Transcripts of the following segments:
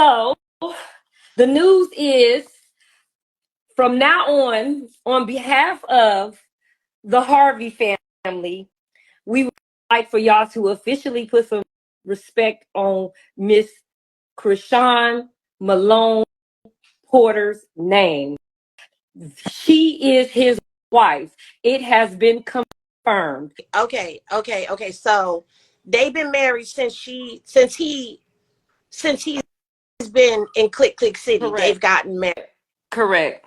So the news is from now on behalf of the Harvey family, we would like for y'all to officially put some respect on Miss Chrisean Malone Porter's name. She is his wife. It has been confirmed. Okay. So they've been married since he's been in Click Click City. They've Correct. gotten married. Correct.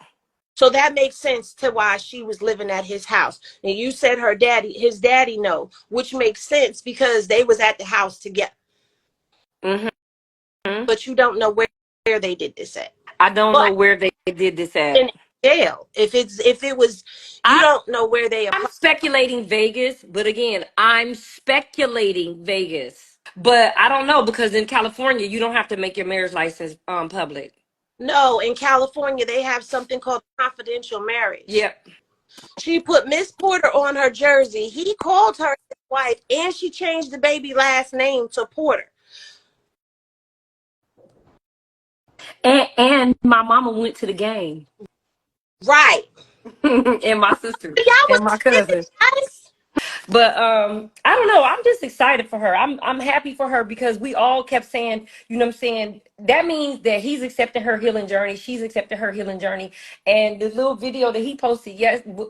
So that makes sense to why she was living at his house. And you said his daddy know, which makes sense because they was at the house together. Mm-hmm. But you don't know where they did this at. I don't know But where they did this at. in jail, if it was, you I, don't know where they I'm applied. speculating Vegas, but again, I'm speculating Vegas. But I don't know because in California, you don't have to make your marriage license public. No, in California they have something called confidential marriage. Yep. She put Miss Porter on her jersey. He called her his wife, and she changed the baby last name to Porter. And my mama went to the game. Right. And my sister Y'all was and my together, cousin. guys. But I don't know. I'm just excited for her. I'm happy for her because we all kept saying, you know what I'm saying? That means that he's accepting her healing journey. She's accepting her healing journey. And the little video that he posted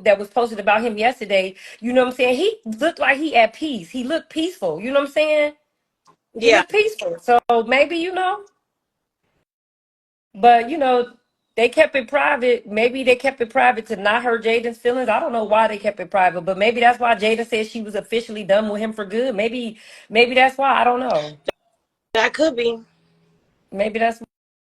that was posted about him yesterday, you know what I'm saying? He looked like he at peace. He looked peaceful. You know what I'm saying? He Yeah, looked peaceful. So maybe, but they kept it private. Maybe they kept it private to not hurt Jaden's feelings. I don't know why they kept it private, but maybe that's why Jaden said she was officially done with him for good. Maybe that's why. I don't know. that could be. Maybe that's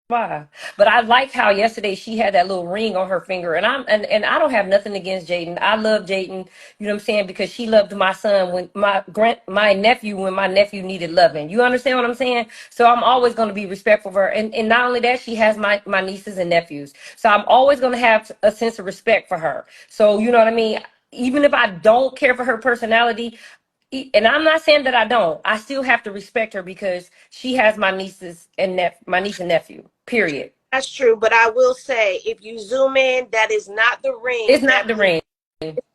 why. But I like how yesterday she had that little ring on her finger, and and I don't have nothing against Jaden. I love Jaden. You know what I'm saying? Because she loved my son when my nephew when my nephew needed loving. You understand what I'm saying? So I'm always going to be respectful of her, and not only that, she has my nieces and nephews. So I'm always going to have a sense of respect for her. So you know what I mean? Even if I don't care for her personality, and I'm not saying that I don't. I still have to respect her because she has my niece and nephew. Period. That's true, but I will say, if you zoom in, that is not the ring It's not that the Blue. ring.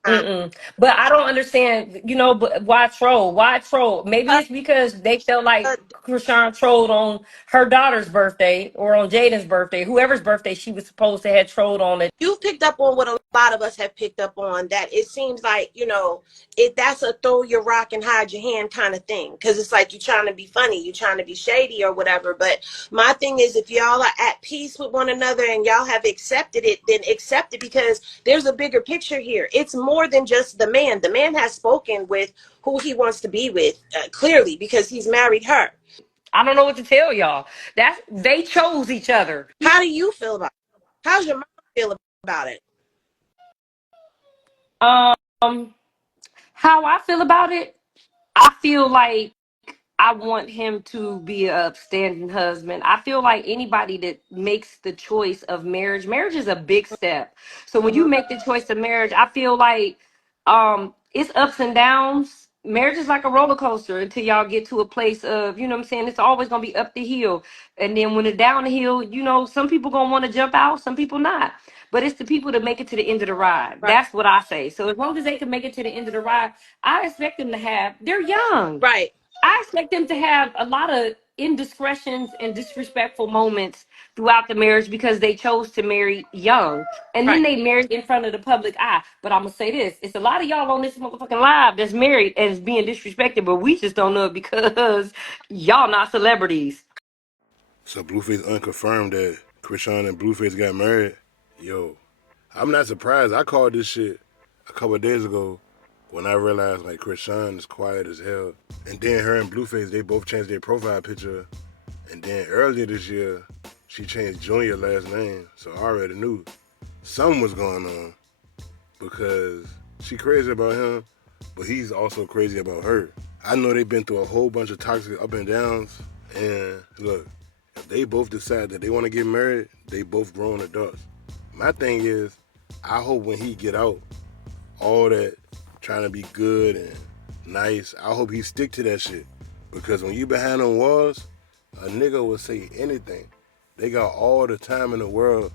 Mm-mm. But I don't understand, but why troll? Why troll? Maybe it's because they felt like Krishan trolled on her daughter's birthday or on Jaden's birthday, whoever's birthday she was supposed to have trolled on it. You've picked up on what a lot of us have picked up on, that it seems like, that's a throw your rock and hide your hand kind of thing, because it's like you're trying to be funny, you're trying to be shady or whatever. But my thing is, if y'all are at peace with one another and y'all have accepted it, then accept it, because there's a bigger picture here. It's more than just the man has spoken with who he wants to be with, clearly, because he's married her. I don't know what to tell y'all. They chose each other. How do you feel about it? How's your mom feel about it? Um, how I feel about it, I feel like I want him to be an upstanding husband. I feel like anybody that makes the choice of marriage is a big step. So when you Mhm. make the choice of marriage, I feel like it's ups and downs. Marriage is like a roller coaster until y'all get to a place of, you know what I'm saying, it's always gonna be up the hill. And then when it's down the hill, some people gonna want to jump out, some people not. But it's the people that make it to the end of the ride. Right. That's what I say. So as long as they can make it to the end of the ride, I expect them to they're young. Right. I expect them to have a lot of indiscretions and disrespectful moments throughout the marriage because they chose to marry young. And Right. then they married in front of the public eye. But I'm going to say this. It's a lot of y'all on this motherfucking live that's married and is being disrespected, but we just don't know it because y'all not celebrities. So Blueface unconfirmed that Chrisean and Blueface got married. Yo, I'm not surprised. I called this shit a couple of days ago when I realized like Chrisean is quiet as hell. And then her and Blueface, they both changed their profile picture. And then earlier this year, she changed Junior last name. So I already knew something was going on because she crazy about him, but he's also crazy about her. I know they've been through a whole bunch of toxic up and downs. And look, if they both decide that they want to get married, they both grown adults. My thing is, I hope when he get out, all that trying to be good and nice, I hope he stick to that shit. Because when you behind them walls, a nigga will say anything. They got all the time in the world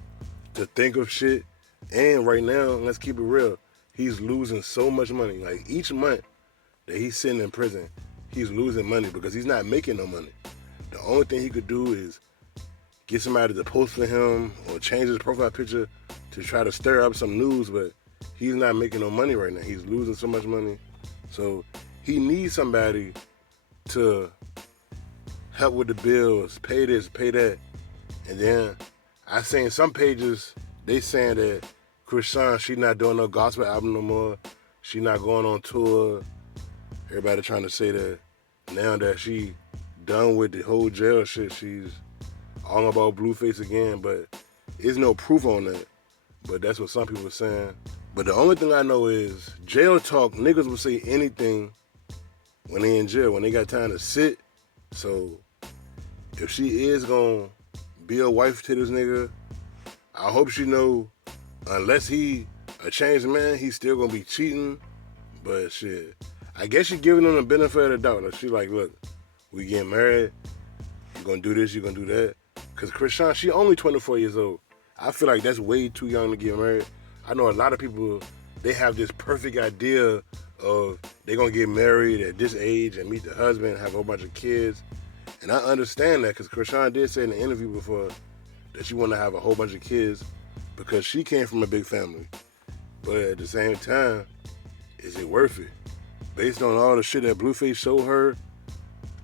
to think of shit. And right now, let's keep it real, he's losing so much money. Like each month that he's sitting in prison, he's losing money because he's not making no money. The only thing he could do is get somebody to post for him or change his profile picture to try to stir up some news, but he's not making no money right now. He's losing so much money. So he needs somebody to help with the bills, pay this, pay that. And then I seen some pages, they saying that Chrisean, she not doing no gospel album no more. She not going on tour. Everybody trying to say that now that she done with the whole jail shit, she's all about Blueface again, but there's no proof on that. But that's what some people are saying. But the only thing I know is jail talk, niggas will say anything when they in jail, when they got time to sit. So if she is gonna be a wife to this nigga, I hope she know, unless he a changed man, he's still gonna be cheating. But shit, I guess she giving him the benefit of the doubt. Like, she like, look, we getting married, you gonna do this, you gonna do that. Cause Chrisean, she only 24 years old. I feel like that's way too young to get married. I know a lot of people, they have this perfect idea of they gonna get married at this age and meet the husband, have a whole bunch of kids. And I understand that, because Chrisean did say in the interview before that she wanted to have a whole bunch of kids because she came from a big family. But at the same time, is it worth it? Based on all the shit that Blueface showed her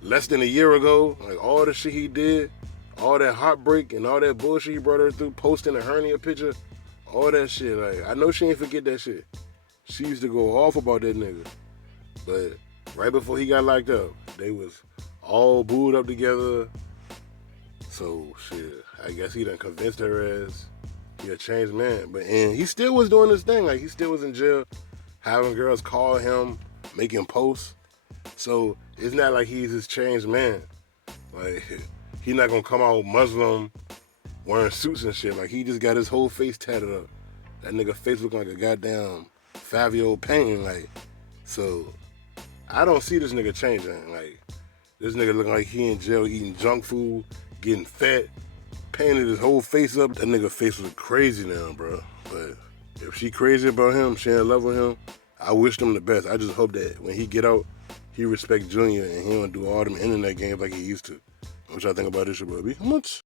less than a year ago, like all the shit he did, all that heartbreak and all that bullshit he brought her through, posting a hernia picture, all that shit. Like, I know she ain't forget that shit. She used to go off about that nigga. But right before he got locked up, they was all booed up together. So shit, I guess he done convinced her as he a changed man. But and he still was doing this thing. Like, he still was in jail, having girls call him, making posts. So it's not like he's this changed man. Like, he not gonna come out Muslim wearing suits and shit. Like, he just got his whole face tatted up. That nigga face look like a goddamn 5-year-old painting. Like, so I don't see this nigga changing. Like, this nigga looking like he in jail eating junk food, getting fat, painted his whole face up. That nigga face was crazy now, bro. But if she crazy about him, she in love with him, I wish him the best. I just hope that when he get out, he respect Junior and he don't do all them internet games like he used to. What y'all think about this shit, baby? How much?